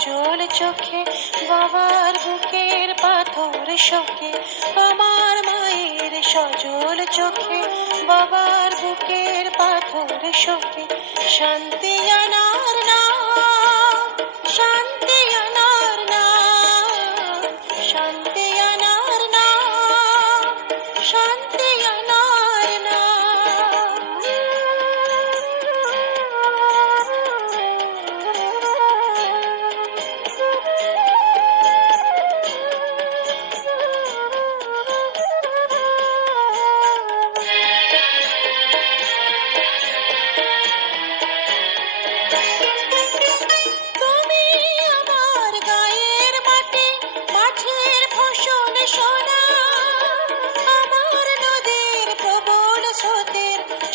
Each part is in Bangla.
উজ্জ্বল চোখে, বাবার বুকের পাথর শোকে, আমার মায়ের সজল চোখে, বাবার বুকের পাথর শোকে। শান্তি আনার না শান্তি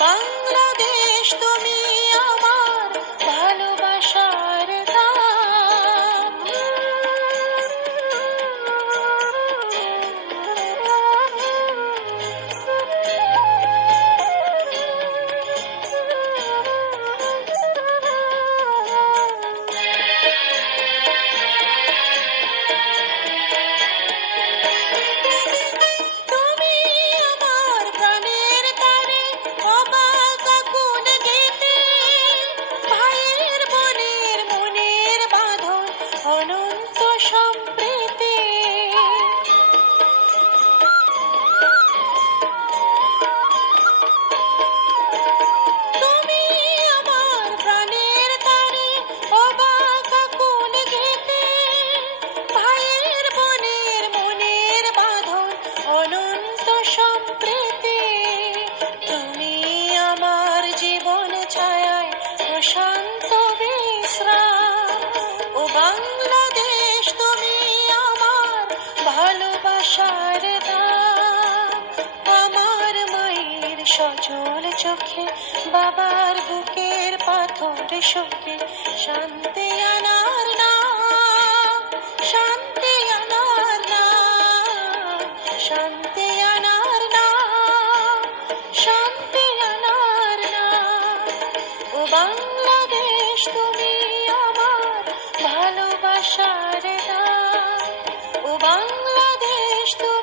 বাংলাদেশ তুমি। সজল চোখে, বাবার বুকের পাথর শোকে। শান্তি আনার না, শান্তি আনার না, শান্তি আনার না, শান্তি আনার না। ও বাংলাদেশ, তুমি আমার ভালোবাসার না ও বাংলাদেশ, তুমি